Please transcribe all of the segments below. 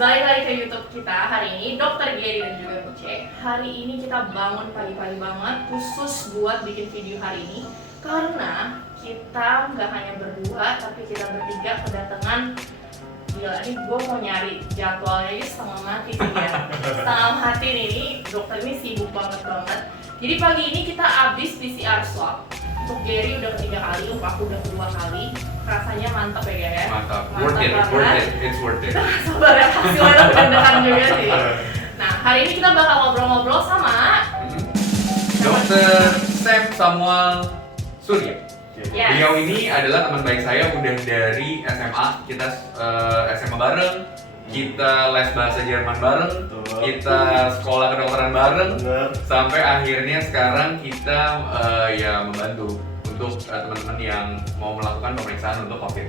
balik lagi ke YouTube kita hari ini, Dokter Gary dan juga Mice. Hari ini kita bangun pagi-pagi banget khusus buat bikin video hari ini karena kita nggak hanya berdua, tapi kita bertiga kedatangan. Gila, ini gue mau nyari jadwalnya aja setengah mati sih ya. Setengah mati nih, ini dokter ini sibuk banget. Jadi pagi ini kita abis PCR swab. Untuk Gary udah ketiga kali, untuk aku udah kedua kali. Rasanya mantap ya guys ya. Mantap, worth it, it's worth it. Sabar ya, hasilnya deg-degan juga sih. Nah, hari ini kita bakal ngobrol-ngobrol sama Dokter Sam Samuel Surya. Yes. Beliau ini adalah teman baik saya udah dari SMA. Kita SMA bareng, kita les bahasa Jerman bareng, kita sekolah kedokteran bareng, sampai akhirnya sekarang kita ya membantu untuk teman-teman yang mau melakukan pemeriksaan untuk COVID.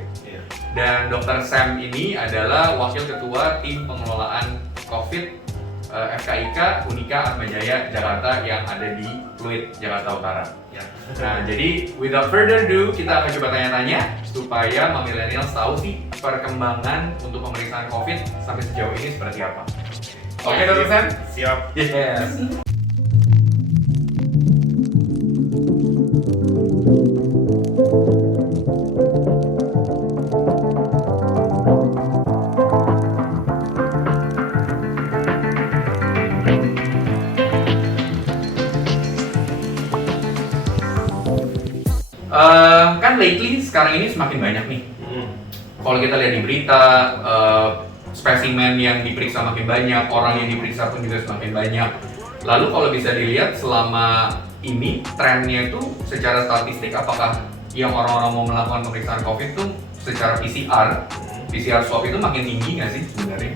Dan Dokter Sam ini adalah wakil ketua tim pengelolaan COVID FKIK Unika Atmajaya Jakarta yang ada di Pluit, Jakarta Utara. Nah, jadi without further ado, kita akan coba tanya-tanya supaya millennials tahu sih perkembangan untuk pemeriksaan COVID sampai sejauh ini seperti apa. Oke, Dokter Sam? Siap. Yes. Kan lately sekarang ini semakin banyak nih. Kalau kita lihat di berita, spesimen yang diperiksa makin banyak, orang yang diperiksa pun juga semakin banyak. Lalu kalau bisa dilihat selama ini trennya itu secara statistik, apakah yang orang-orang mau melakukan pemeriksaan COVID itu secara PCR swab itu makin tinggi nggak sih sebenarnya?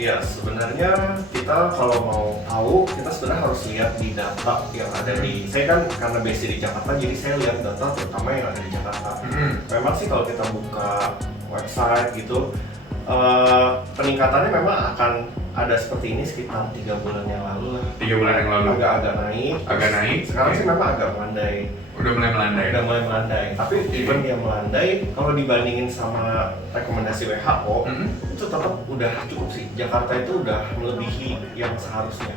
Ya, sebenarnya kita kalau mau tahu, kita sebenarnya harus lihat di data yang ada di. Saya kan karena base di Jakarta, jadi saya lihat data terutama yang ada di Jakarta. Memang sih kalau kita buka website gitu, peningkatannya memang akan ada seperti ini sekitar 3 bulan yang lalu lah. 3 bulan yang lalu. Agak naik. Sekarang sih memang agak melandai. Udah mulai melandai. Tapi even dia melandai, kalau dibandingin sama rekomendasi WHO, itu tetap udah cukup sih. Jakarta itu udah melebihi yang seharusnya.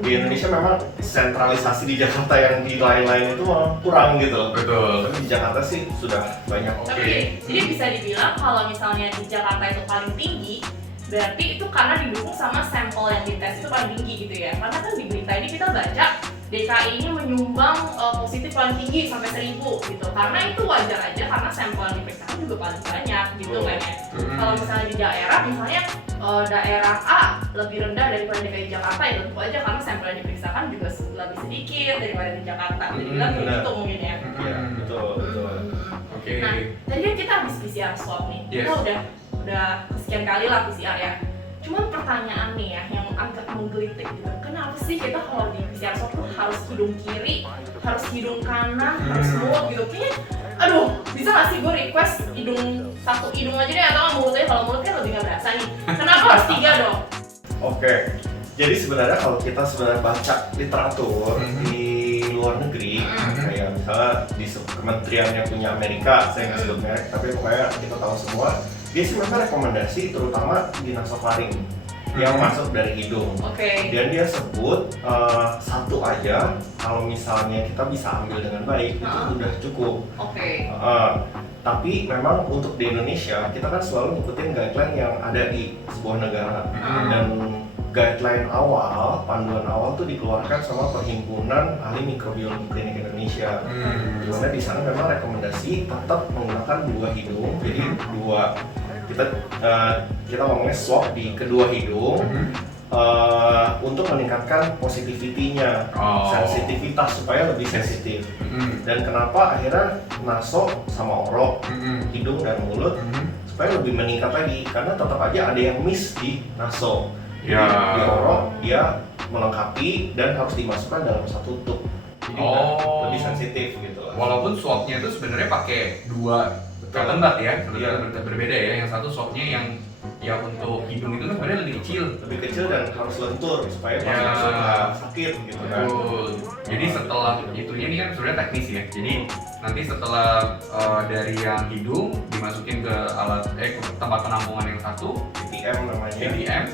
Di Indonesia memang sentralisasi di Jakarta yang di lain-lain itu kurang gitu. Betul. Tapi di Jakarta sih sudah banyak. Tapi jadi bisa dibilang kalau misalnya di Jakarta itu paling tinggi, berarti itu karena didukung sama sampel yang dites itu paling tinggi gitu ya. Karena kan di berita ini kita baca DKI ini menyumbang positif paling tinggi sampai 1000 gitu. Karena itu wajar aja karena sampel yang diperiksa juga paling banyak gitu kan ya. Kalau misalnya di daerah, misalnya daerah A lebih rendah daripada DKI Jakarta, ya tentu aja karena sampel yang diperiksakan juga lebih sedikit daripada di Jakarta. Jadi bilang gitu mungkin ya. Iya, betul. Oke. Nah, tadi kan kita habis PCR swab nih. Yes. Kita udah sekian kali lah PCR ya. Cuman pertanyaan nih ya yang agak menggelitik gitu. Kenapa sih kita kalau di PCR swab tuh harus hidung kiri, harus hidung kanan, harus mulut gitu? Kayaknya aduh, bisa gak sih gue request satu hidung aja deh atau mulutnya? Kalau mulutnya lebih gak berasa nih. Kenapa harus 3 dong? Oke. Jadi sebenarnya kalau kita baca literatur di luar negeri, kayak misalnya di kementerian yang punya Amerika, saya nggak sebut merek, tapi pokoknya kita tahu semua, dia sih memang rekomendasi terutama di nasofaring yang masuk dari hidung. Dan dia sebut satu aja kalau misalnya kita bisa ambil dengan baik itu udah cukup. Tapi memang untuk di Indonesia kita kan selalu ngikutin guideline yang ada di sebuah negara. Dan guideline awal, panduan awal tuh dikeluarkan sama Perhimpunan Ahli Mikrobiologi Klinik Indonesia. Dimana di sana memang rekomendasi tetap menggunakan 2 hidung. Jadi kita ngomongnya swab di kedua hidung untuk meningkatkan positivity-nya, sensitivitas supaya lebih sensitif. Dan kenapa akhirnya naso sama orok, hidung dan mulut supaya lebih meningkat lagi, karena tetap aja ada yang miss di naso. Di orok dia melengkapi dan harus dimasukkan dalam satu tube. Jadi lebih sensitif gitu lah. Walaupun swabnya itu sebenarnya pakai 2 lembat ya, berbeda ya. Yang satu swabnya yang yang untuk hidung itu kan sebenarnya lebih kecil. Lebih kecil dan harus lentur supaya Ya. masuk nggak sakit gitu kan. Betul. Jadi setelah itunya ini kan sebenarnya teknis ya. Jadi nanti setelah dari yang hidung dimasukin ke alat ke tempat penampungan yang satu, VTM namanya. VTM,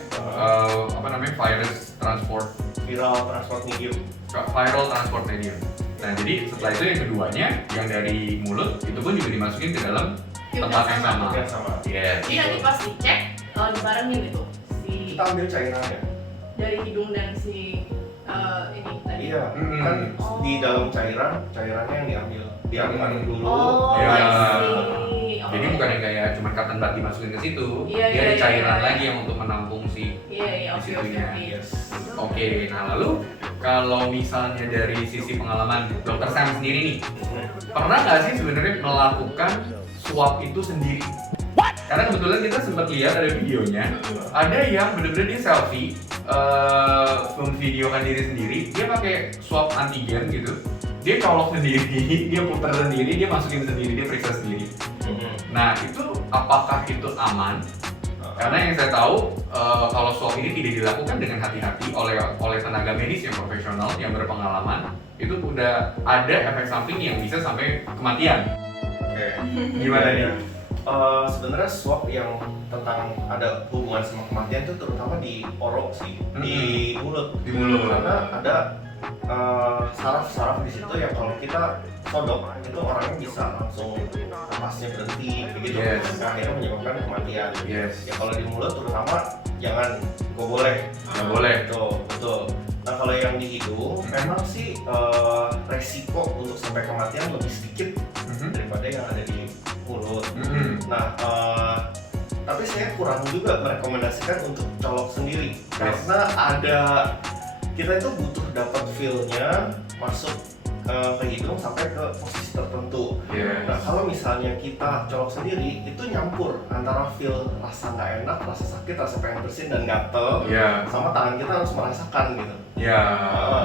apa namanya, virus transport, Viral transport medium. viral transport medium. Nah jadi setelah itu yang keduanya yang dari mulut itu pun juga dimasukin ke dalam Tube tempat yang sama. Yang sama. Yes. Jadi nanti pas dicek dibarengin gitu si Kita ambil cairannya. dari hidung dan si ini tadi. Iya, Hmm. kan Oh. di dalam cairannya yang diambil dulu. Oh, Ya. I see. Oh. Jadi bukan yang kayak cuma cotton bud dimasukin ke situ, Iya, dia iya, ada iya, cairan iya. lagi yang untuk menampung si. Iya, iya, oke, oke, Disitunya. oke. Yes. Oke, nah lalu kalau misalnya dari sisi pengalaman dokter Sam sendiri nih, pernah nggak sih sebenarnya melakukan swab itu sendiri? Karena kebetulan kita sempat lihat ada videonya, ada yang bener-bener dia selfie, memvideokan diri sendiri, dia pakai swab antigen gitu, dia colok sendiri, dia putar sendiri, dia masukin sendiri, dia periksa sendiri. Nah itu apakah itu aman? Karena yang saya tahu kalau swab ini tidak dilakukan dengan hati-hati oleh tenaga medis yang profesional yang berpengalaman, itu udah ada efek samping yang bisa sampai kematian. Oke. Gimana nih? Sebenarnya swab yang tentang ada hubungan sama kematian itu terutama di orok sih, di mulut. Di mulut. Karena ada saraf-saraf di situ yang kalau kita sodok itu orangnya bisa langsung napasnya berhenti begitu. Yes. Akhirnya menyebabkan kematian. Yes. Ya kalau di mulut terutama jangan, nggak boleh. Nggak boleh. Betul. Nah kalau yang di hidung memang sih resiko untuk sampai kematian lebih sedikit daripada yang ada di mulut. Nah tapi saya kurang juga merekomendasikan untuk colok sendiri karena ada kita itu butuh dapat feel-nya masuk ke hidung sampai ke posisi tertentu. Yes. Nah kalau misalnya kita colok sendiri itu nyampur antara feel rasa nggak enak, rasa sakit, rasa pengen bersin dan gatel, Ya. sama tangan kita harus merasakan gitu. Ya.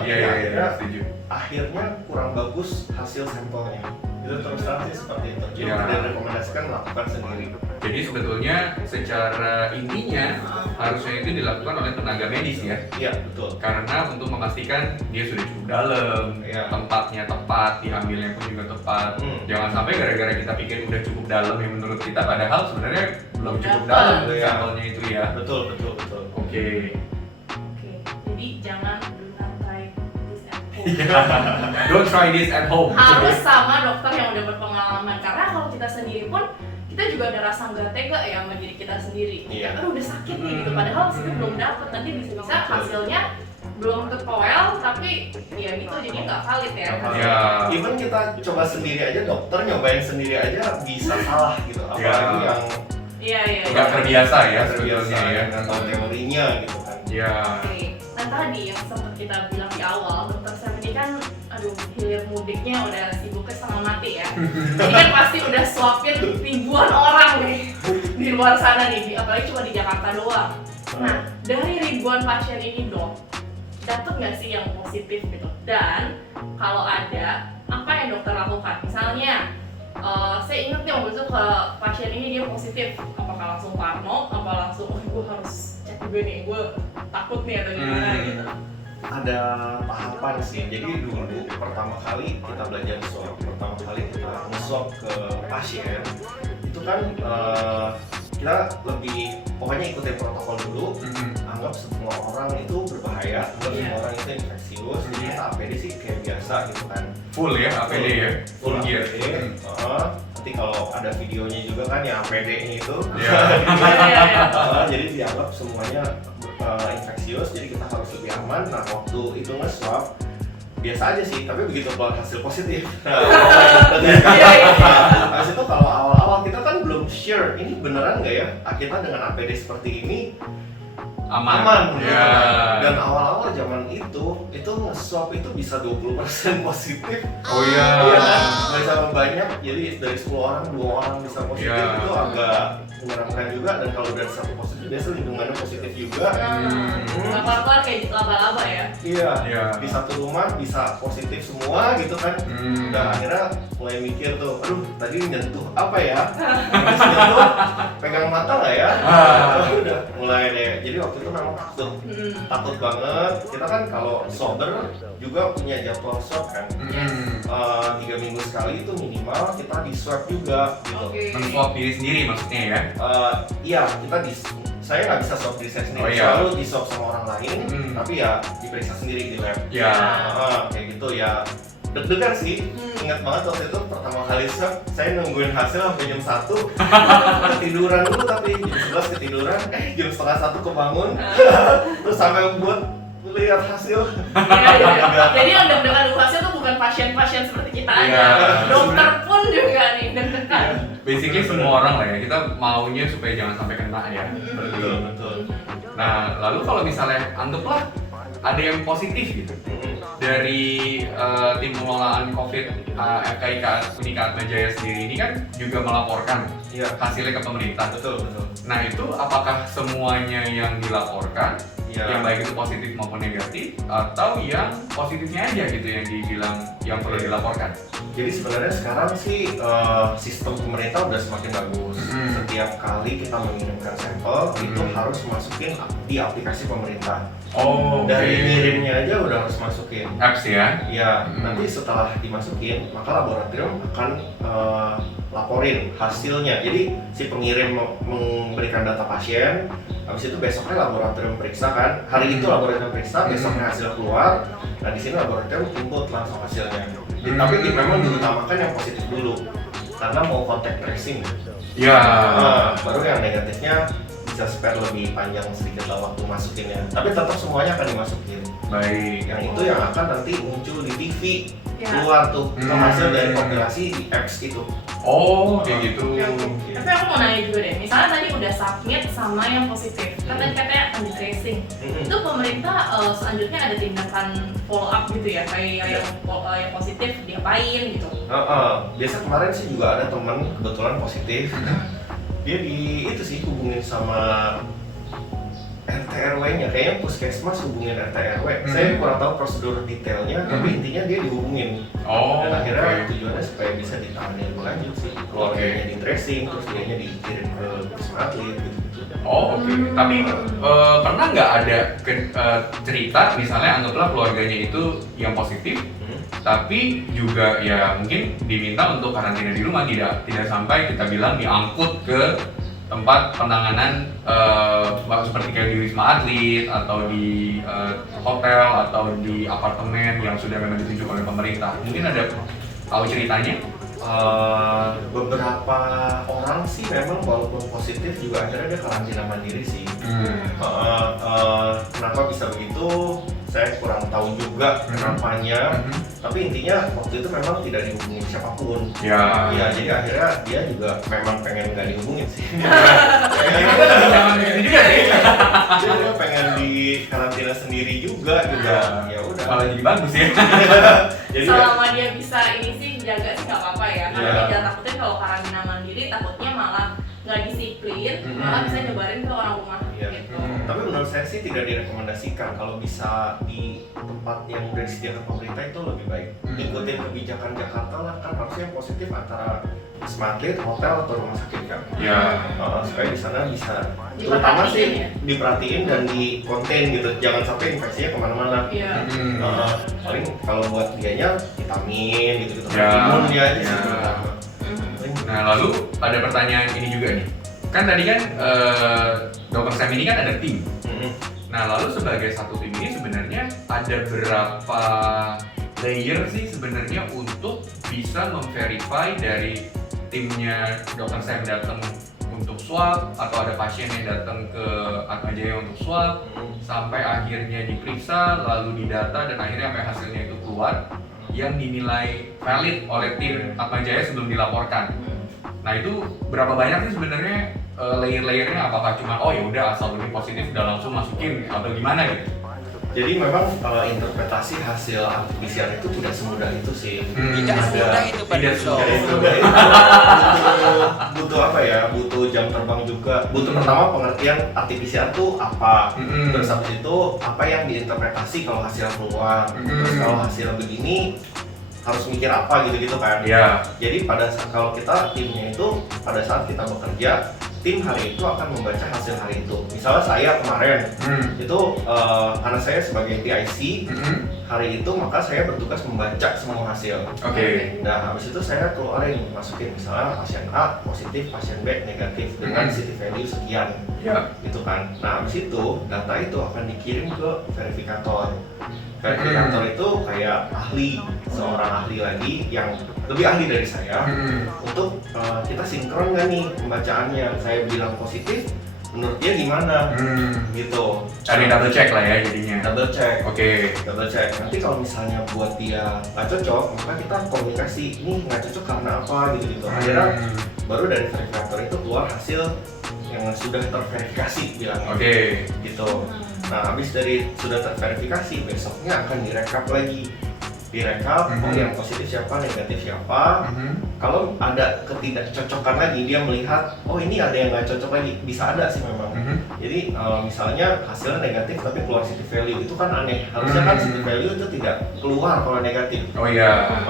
Akhirnya Setuju. akhirnya kurang bagus hasil sampelnya. Itu terus terang sih seperti itu. Jadi Ya. tidak direkomendasikan melakukan sendiri. Jadi sebetulnya secara intinya harusnya itu dilakukan oleh tenaga medis ya. Iya betul. Karena untuk memastikan dia sudah cukup dalam, Iya. tempatnya tepat, diambilnya pun juga tepat. Jangan sampai gara-gara kita pikir udah cukup dalam yang menurut kita, padahal sebenarnya belum cukup Dapat. dalam Iya. sampelnya itu ya. Betul. Oke. Oke, jadi jangan try this at home. Don't try this at home. Harus sama dokter yang udah berpengalaman, karena kalau kita sendiri pun kita juga ada rasa nggak tega ya sama diri kita sendiri. Iya. Kan udah sakit nih gitu, padahal hasilnya belum dapet, nanti bisa hasilnya belum terkoel, tapi ya gitu jadi nggak valid ya. Ya. Even kita coba sendiri aja, dokter nyobain sendiri aja bisa salah gitu. Apalagi Ya. yang Iya. Nggak terbiasa ya terbiasa sebetulnya ya. dengan tahu teorinya gitu kan. Ya. Oke, nah tadi yang sempat kita bilang di awal, dokter Sam ini kan, aduh, hilir mudiknya udah sibuknya setengah mati ya. Ini kan pasti udah swapin ribuan orang nih di luar sana nih, apalagi cuma di Jakarta doang. Nah, dari ribuan pasien ini dok, dapet nggak sih yang positif gitu? Dan kalau ada, apa yang dokter lakukan? Misalnya, saya ingat nih waktu itu ke pasien ini dia positif, apakah langsung parno, apa langsung, oh gue harus cek juga nih, gue takut nih atau gimana gitu. Ada tahapan sih. Jadi dulu pertama kali kita belajar swab, pertama kali kita nge-swab ke pasien itu kan kita lebih pokoknya ikutin protokol dulu. Anggap semua orang itu berbahaya, anggap semua orang itu infeksius. Jadi kita APD sih kayak biasa gitu kan. Full ya APD ya. Full gear. APD. Nanti kalau ada videonya juga kan yang APD-nya itu. Ya. Jadi dianggap semuanya infeksius, jadi kita harus lebih aman. Nah waktu itu nge-swab biasa aja sih, tapi begitu keluar hasil positif. Habis itu kalau awal-awal kita kan belum sure ini beneran nggak ya kita dengan APD seperti ini aman. Ya. Dan awal-awal zaman itu nge-swab itu bisa 20% positif. Oh iya. Iya, nggak sama banyak. Jadi dari 10 orang 2 orang bisa positif Iya. itu agak menyenangkan juga, dan kalau dari satu positif biasa lingkungannya positif juga. Nggak keluar kayak laba-laba ya. Iya, Iya. di satu rumah bisa positif semua gitu kan. Dan akhirnya mulai mikir tuh, aduh tadi nyentuh apa ya? Habis nyentuh, pegang mata nggak ya? Udah mulai deh. Jadi waktu itu memang takut banget. Kita kan kalau sober juga punya jadwal swab kan. 3 minggu sekali itu minimal kita di swab juga gitu. Men-swab diri sendiri maksudnya ya? Iya, saya nggak bisa swab diri saya sendiri, selalu di swab sama orang lain, tapi ya diperiksa sendiri di lab. Ya. Kayak gitu ya. Deg-degan sih, ingat banget waktu itu pertama kali swab, saya nungguin hasil sampai jam 1 ketiduran dulu, tapi jam 11 ketiduran, jam setengah 1 kebangun, terus sampai buat lihat hasil. Jadi yang deg-degan dulu hasil tuh bukan pasien-pasien seperti kita aja, dokter pun juga nih deg-degan. Basically semua orang lah ya, kita maunya supaya jangan sampai kena ya. Betul. Nah, lalu kalau misalnya anggaplah ada yang positif gitu dari tim pengelolaan COVID FKIK Unika Atmajaya sendiri ini kan juga melaporkan hasilnya ke pemerintah. Betul. Nah itu apakah semuanya yang dilaporkan, yang baik itu positif maupun negatif, atau yang positifnya aja gitu yang dibilang yang perlu dilaporkan? Jadi sebenarnya sekarang sih sistem pemerintah udah semakin bagus. Setiap kali kita mengirimkan sampel itu harus masukin di aplikasi pemerintah. Dari ngirimnya aja udah harus masukin apps ya? Ya, nanti setelah dimasukin maka laboratorium akan laporin hasilnya. Jadi si pengirim memberikan data pasien, habis itu besoknya laboratorium periksa kan. Hari itu laboratorium periksa, besoknya hasil keluar. Nah di sini laboratorium input langsung hasilnya. Tapi memang diutamakan yang positif dulu, karena mau contact tracing. Ya. Baru yang negatifnya bisa spare lebih panjang sedikit lah waktu masukinnya. Tapi tetap semuanya akan dimasukin. Baik. Yang itu yang akan nanti muncul di TV. Keluar tuh hasil dari kompilasi di apps itu. Kayak gitu. Tapi aku mau nanya juga deh, misalnya tadi udah submit sama yang positif, kan tadi katanya akan di tracing. Itu pemerintah selanjutnya ada tindakan follow up gitu ya, kayak yang positif diapain gitu? Biasa kemarin sih juga ada teman kebetulan positif. Dia itu sih hubungin sama RT RW-nya, kayaknya puskesmas hubungin RT RW. Saya kurang tahu prosedur detailnya, tapi intinya dia dihubungin. Dan akhirnya tujuannya supaya bisa ditangani lebih lanjut sih. Keluarganya di tracing, terus dianya dikirim ke Wisma Atlet gitu. Tapi pernah nggak ada cerita misalnya anggaplah keluarganya itu yang positif, tapi juga ya mungkin diminta untuk karantina di rumah, tidak sampai kita bilang diangkut ke tempat penanganan seperti kayak di Wisma Atlet atau di hotel atau di apartemen yang sudah memang ditunjuk oleh pemerintah. Mungkin ada tahu ceritanya? Beberapa orang sih memang walaupun positif juga akhirnya dia karantina mandiri sih. Kenapa bisa begitu? Saya kurang tahu juga kenapanya. Tapi intinya waktu itu memang tidak dihubungin siapapun. Ya, jadi akhirnya dia juga memang pengen nggak dihubungin sih. Dia pengen di karantina sendiri juga gitu. Ya udah. Malah jadi bagus ya. Jadi selama dia bisa ini sih jaga sih nggak apa-apa ya. Karena dia takutin kalau karantina mandiri takutnya malah nggak disiplin, malah bisa nyebarin ke orang rumah. Gitu. Tapi menurut saya sih tidak direkomendasikan. Kalau bisa di tempat yang udah disediakan pemerintah itu lebih baik. Ikutin kebijakan Jakarta lah, kan harusnya positif antara Wisma Atlet, hotel atau rumah sakit kan. Supaya di sana bisa terutama sih diperhatiin dan di contain gitu. Jangan sampai infeksinya kemana-mana. Paling kalau buat dianya vitamin gitu, imun dia aja sih. Nah lalu ada pertanyaan ini juga nih. Kan tadi kan Dr. Sam ini kan ada tim. Nah lalu sebagai satu tim ini sebenarnya ada berapa layer sih sebenarnya untuk bisa memverify dari timnya Dr. Sam datang untuk swab atau ada pasien yang datang ke Atmajaya untuk swab sampai akhirnya diperiksa lalu didata dan akhirnya sampai hasilnya itu keluar yang dinilai valid oleh tim Atmajaya sebelum dilaporkan. Nah itu berapa banyak sih sebenarnya layer-layernya? Apakah cuma ya udah asal ini positif udah langsung masukin atau gimana gitu? Jadi memang interpretasi hasil PCR itu tidak semudah itu sih. Tidak semudah itu Pak Tidak Duso. Jadi itu butuh apa ya? Butuh jam terbang juga. Butuh pertama pengertian RT-PCR itu apa. Terus habis itu apa yang diinterpretasi kalau hasil keluar. Terus kalau hasil begini harus mikir apa gitu-gitu kan. Iya. Jadi kalau kita timnya itu pada saat kita bekerja, tim hari itu akan membaca hasil hari itu. Misalnya saya kemarin itu karena saya sebagai PIC hari itu, maka saya bertugas membaca semua hasil. Oke. Nah habis itu saya keluarin, masukin misalnya pasien A positif, pasien B negatif dengan city value sekian, gitu kan. Nah habis itu data itu akan dikirim ke verifikator. Verifikator itu kayak ahli, seorang ahli lagi yang lebih ahli dari saya untuk kita sinkron nggak nih pembacaannya. Saya bilang positif, menurut dia gimana? Gitu. Cari double check lah ya jadinya. Double check. Oke. Double check. Nanti kalau misalnya buat dia nggak cocok, maka kita komunikasi ini nggak cocok karena apa gitu. Akhirnya baru dari verifikator itu keluar hasil yang sudah terverifikasi bilangnya. Oke. Gitu. Nah, habis dari sudah terverifikasi, besoknya akan direkap lagi. Direkap, oh yang positif siapa, negatif siapa. Kalau ada ketidakcocokan lagi, dia melihat, oh ini ada yang nggak cocok lagi, bisa ada sih memang. Jadi misalnya hasilnya negatif tapi keluar city value, itu kan aneh. Harusnya kan city value itu tidak keluar kalau negatif. Oh iya.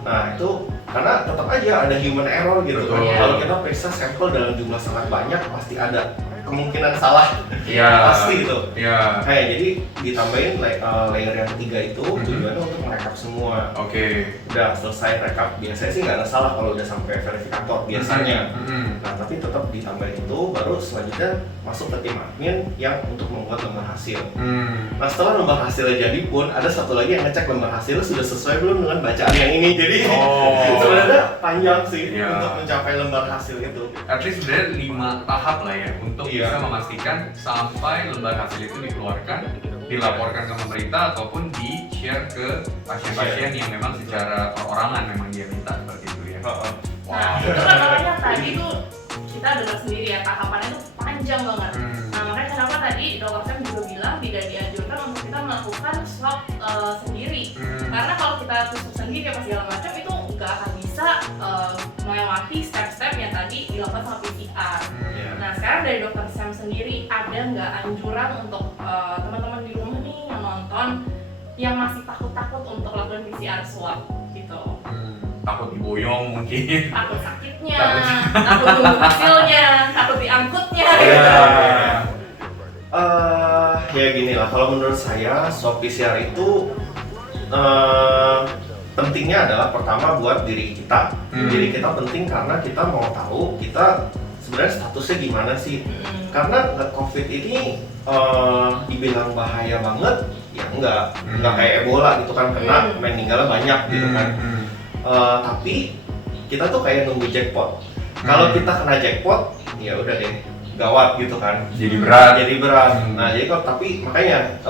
Nah itu karena tetap aja ada human error gitu. Betul. Kalau kita periksa sampel dalam jumlah sangat banyak, pasti ada kemungkinan salah. Iya. Pasti itu. Iya. Jadi ditambahin layer yang ketiga itu tujuannya untuk merekap semua. Oke. Udah selesai rekap, biasanya sih nggak ada salah kalau udah sampai verifikator biasanya. Nah tapi tetap ditambahin itu, baru selanjutnya masuk ke tim admin yang untuk membuat lembar hasil. Nah setelah lembar hasilnya jadi pun, ada satu lagi yang ngecek lembar hasil sudah sesuai belum dengan bacaan yang ini. Jadi sebenarnya panjang sih untuk mencapai lembar hasil itu. At least sebenarnya 5 tahap lah ya untuk bisa memastikan sampai lembar hasil itu dikeluarkan, dilaporkan ke pemerintah ataupun di-share ke pasien-pasien yang memang secara perorangan memang dia minta seperti itu ya. Nah itu kan makanya tadi tuh kita dengar sendiri ya, tahapannya tuh panjang banget. Nah makanya kenapa tadi dokter Sam juga bilang tidak dianjurkan untuk kita melakukan swab sendiri. Karena kalau kita tusuk sendiri apa segala macam itu nggak akan bisa melewati step-step yang tadi dilakukan sama PCR. Nah sekarang dari dokter Sam sendiri, ada nggak anjuran untuk teman-teman di rumah nih yang nonton yang masih takut-takut untuk lakukan PCR swab gitu? Takut diboyong mungkin. Takut sakitnya, takut tunggu hasilnya, takut diangkutnya. Ya gini lah, kalau menurut saya swab PCR itu pentingnya adalah pertama buat diri kita. Diri kita penting karena kita mau tahu kita sebenarnya statusnya gimana sih. Karena COVID ini dibilang bahaya banget, ya enggak kayak Ebola gitu kan, kena meninggalnya banyak gitu kan. Tapi kita tuh kayak nunggu jackpot. Kalau kita kena jackpot, ya udah deh, gawat gitu kan. Jadi berat. Nah jadi kalau tapi makanya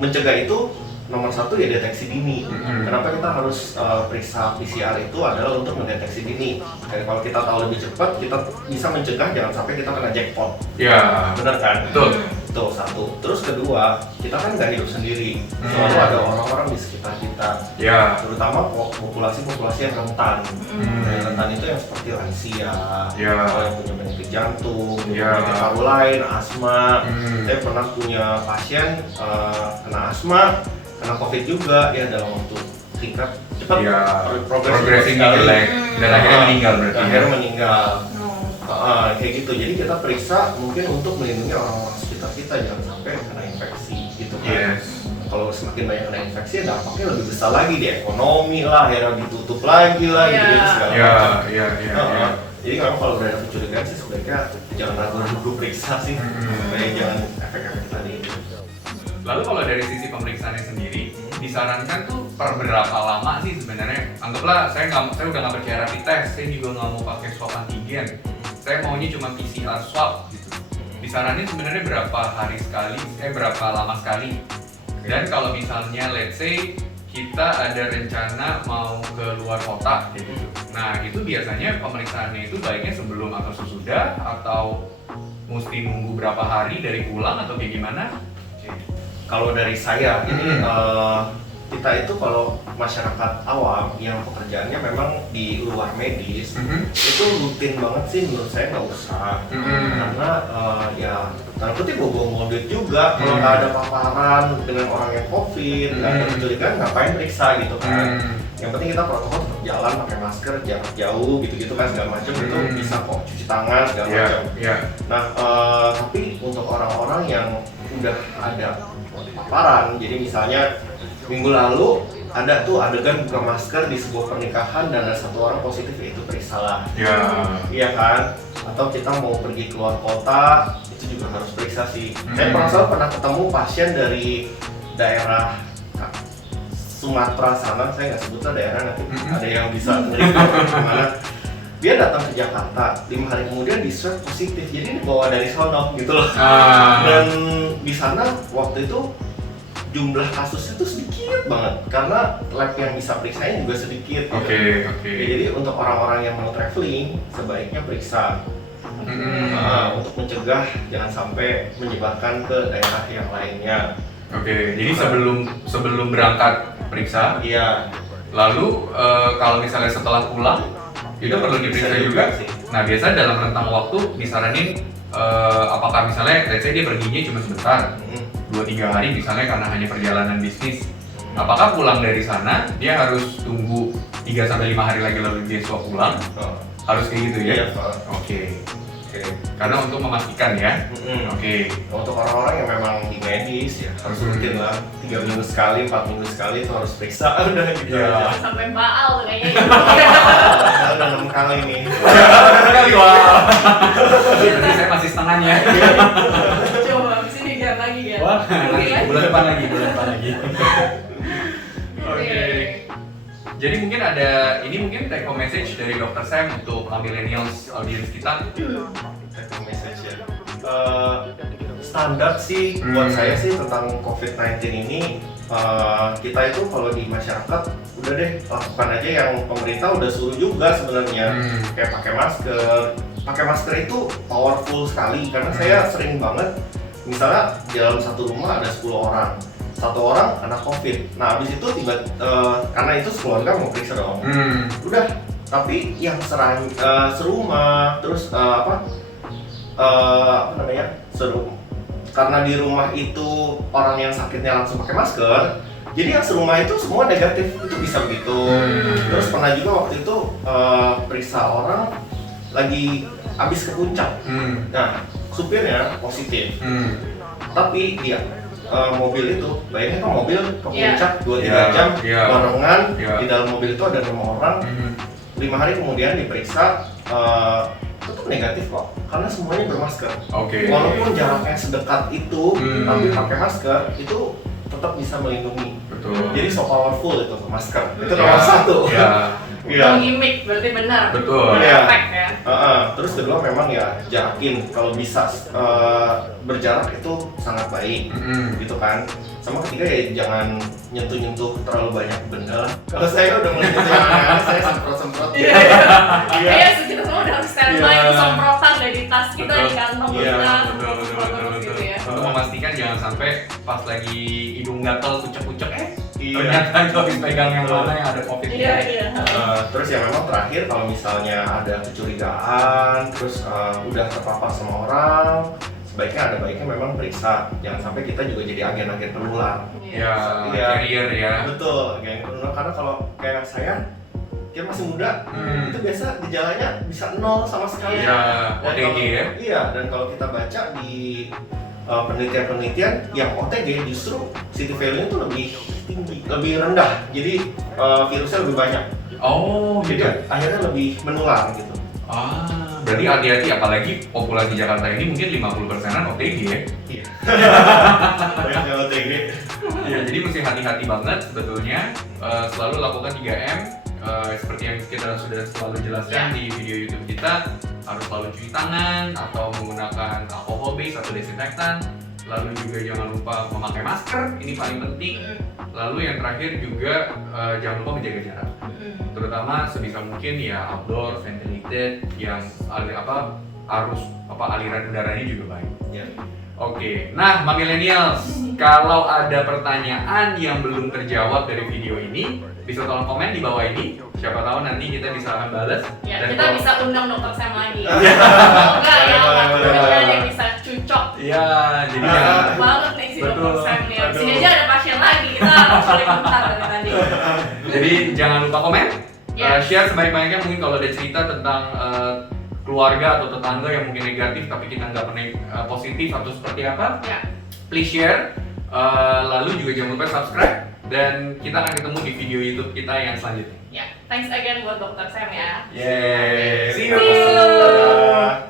mencegah itu nomor satu ya deteksi dini. Kenapa kita harus periksa PCR itu adalah untuk mendeteksi dini. Jadi kalau kita tahu lebih cepat, kita bisa mencegah jangan sampai kita kena jackpot. Iya. Benar kan? Betul. Itu satu. Terus kedua, kita kan nggak hidup sendiri. Selalu ada orang-orang di sekitar kita. Ya. Terutama populasi yang rentan. Yang rentan itu yang seperti lansia, orang yang punya penyakit jantung, penyakit paru lain, asma. Saya pernah punya pasien kena asma, kena COVID juga ya dalam waktu singkat, cepat, progressing jelek, dan akhirnya meninggal berarti. Akhirnya meninggal. Kayak gitu. Jadi kita periksa mungkin untuk melindungi orang-orang sekitar kita jangan sampai kena infeksi gitu kan. Kalau semakin banyak kena infeksi, dampaknya lebih besar lagi di ekonomi lah, akhirnya ditutup lagi lah gitu segala macam. Jadi memang kalau udah ada kecurigaan sih sebaiknya jangan ragu-ragu periksa sih, supaya jangan efek-efek tadi. Lalu kalau dari sisi pemeriksaannya sendiri, disarankan tuh per berapa lama sih sebenarnya? Anggaplah saya udah nggak percaya rapid test, saya juga nggak mau pakai swab antigen, saya maunya cuma PCR swab gitu. Disaranin sebenarnya berapa hari sekali, berapa lama sekali? Dan kalau misalnya let's say kita ada rencana mau ke luar kota kayak gitu. Nah, itu biasanya pemeriksaannya itu baiknya sebelum atau sesudah atau mesti nunggu berapa hari dari pulang atau kayak gimana? kalau dari saya, ini kita itu kalau masyarakat awam yang pekerjaannya memang di luar medis, itu rutin banget sih menurut saya nggak usah, karena ya tanda kutip buang-buang duit juga. Kalau nggak ada paparan dengan orang yang COVID, nggak ada kecurigaan, ngapain periksa gitu kan. Yang penting kita protokol tetap jalan, pakai masker, jarak jauh, gitu-gitu kan segala macam, itu bisa kok, cuci tangan segala macam. Nah, tapi untuk orang-orang yang udah ada paparan, jadi misalnya minggu lalu ada tuh adegan buka masker di sebuah pernikahan dan ada satu orang positif, itu periksalah. Iya kan? Atau kita mau pergi keluar kota, itu juga harus periksa sih. Saya pernah ketemu pasien dari daerah Sumatera sana, saya nggak sebutlah daerah, nanti ada yang bisa kemana. Dia datang ke Jakarta, 5 hari kemudian di swab positif, jadi dibawa dari sono gitu loh. Dan di sana waktu itu jumlah kasusnya tuh sedikit banget, karena lab yang bisa periksain juga sedikit. Oke. Ya, jadi untuk orang-orang yang mau traveling, sebaiknya periksa. Untuk mencegah jangan sampai menyebarkan ke daerah yang lainnya. Oke, jadi sebelum berangkat periksa. Iya. Lalu kalau misalnya setelah pulang itu perlu diperiksa juga sih. Nah, biasa dalam rentang waktu disaranin apakah misalnya let's say dia perginya cuma sebentar, 2-3 hari misalnya karena hanya perjalanan bisnis. Apakah pulang dari sana dia harus tunggu 3-5 hari lagi lalu dia swab pulang? Harus kayak gitu ya? Iya, Oke. Karena untuk memastikan ya. Oke. Untuk orang-orang yang memang di medis ya harus rutin lah, 3 minggu sekali, 4 minggu sekali itu harus periksa. Udah gitu aja. Sampai baal tuh kayaknya. Saya udah 6 kali nih. Kali wah. Berarti saya masih setengahnya. Coba abis ini lihat lagi ya. Wah, nanti bulan depan lagi. Oke. Jadi mungkin mungkin take home message dari Dr. Sam untuk millennials audience kita. Take home message ya. Standar sih buat saya sih tentang COVID-19 ini, kita itu kalau di masyarakat udah deh lakukan aja yang pemerintah udah suruh juga sebenarnya. Kayak pakai masker. Pakai masker itu powerful sekali, karena saya sering banget misalnya dalam satu rumah ada 10 orang. Satu orang kena COVID. Nah, habis itu karena itu keluarga mau periksa dong. Udah, tapi yang serumah, terus karena di rumah itu orang yang sakitnya langsung pakai masker, jadi yang serumah itu semua negatif, itu bisa begitu. Terus pernah juga waktu itu periksa orang lagi habis ke puncak. Nah, supirnya positif. Tapi dia mobil itu, bayangin kan mobil ke puncak 2-3 jam barengan, di dalam mobil itu ada 5 orang, 5 hari kemudian diperiksa, tetap negatif kok, karena semuanya bermasker. Walaupun jaraknya sedekat itu, tapi pakai masker itu tetap bisa melindungi. Jadi so powerful itu masker, itu nomor 1. Gimmick berarti benar. Efek ya. Terus kedua memang ya jarakin, kalau bisa berjarak itu sangat baik, gitu kan. Sama ketiga ya jangan nyentuh terlalu banyak benda. Kalau saya udah mulai nyentuh yang aneh-aneh, saya semprot-semprot. Iya, kita semua udah harus standby semprotan dari tas kita, di kantong kita. Betul. Untuk memastikan jangan sampai pas lagi hidung gatel kucek-kucek ternyata itu habis pegang yang mana yang ada COVID. Terus ya memang terakhir kalau misalnya ada kecurigaan, terus udah terpapar sama orang, sebaiknya ada baiknya memang periksa. Jangan sampai kita juga jadi agen-agen penular. Carrier ya. Betul, agen penular, karena kalau kayak saya dia masih muda, itu biasa gejalanya bisa 0 sama sekali. OTG ya? Iya, dan kalau kita baca di penelitian-penelitian yang OTG justru city value-nya tuh lebih tinggi, lebih rendah, jadi virusnya lebih banyak. Jadi akhirnya lebih menular gitu. Berarti hati-hati, apalagi populasi Jakarta ini mungkin 50%-an OTG ya? Iya. Banyak OTG. Ya, jadi mesti hati-hati banget sebetulnya. Selalu lakukan 3M. Seperti yang kita sudah selalu jelaskan di video YouTube kita, harus selalu cuci tangan atau menggunakan alcohol base atau desinfektan. Lalu juga jangan lupa memakai masker, ini paling penting. Lalu yang terakhir juga jangan lupa menjaga jarak, terutama sebisa mungkin ya outdoor, ventilated, yang arus aliran udaranya juga baik. Ya. Oke, nah Mbak Millennials, kalau ada pertanyaan yang belum terjawab dari video ini, bisa tolong komen di bawah ini. Siapa tahu nanti kita bisa akan balas. Ya, Dan kita kalau- bisa undang dokter Sam lagi. Iya. Semoga ya, Boleh. kemudian yang bisa cucok. Iya, jadi Ah. jangan Banget nih si dokter Betul. Sam nih. Di Aduh. sini aja ada pasien lagi, kita paling bentar dari tadi. Jadi jangan lupa komen, Yes. share sebaik-baiknya. Mungkin kalau ada cerita tentang keluarga atau tetangga yang mungkin negatif tapi kita nggak pernah positif atau seperti apa, Ya, please share. Lalu juga jangan lupa subscribe dan kita akan ketemu di video YouTube kita yang selanjutnya. ya. Thanks again buat dokter Sam ya. Yeay, see you. See you.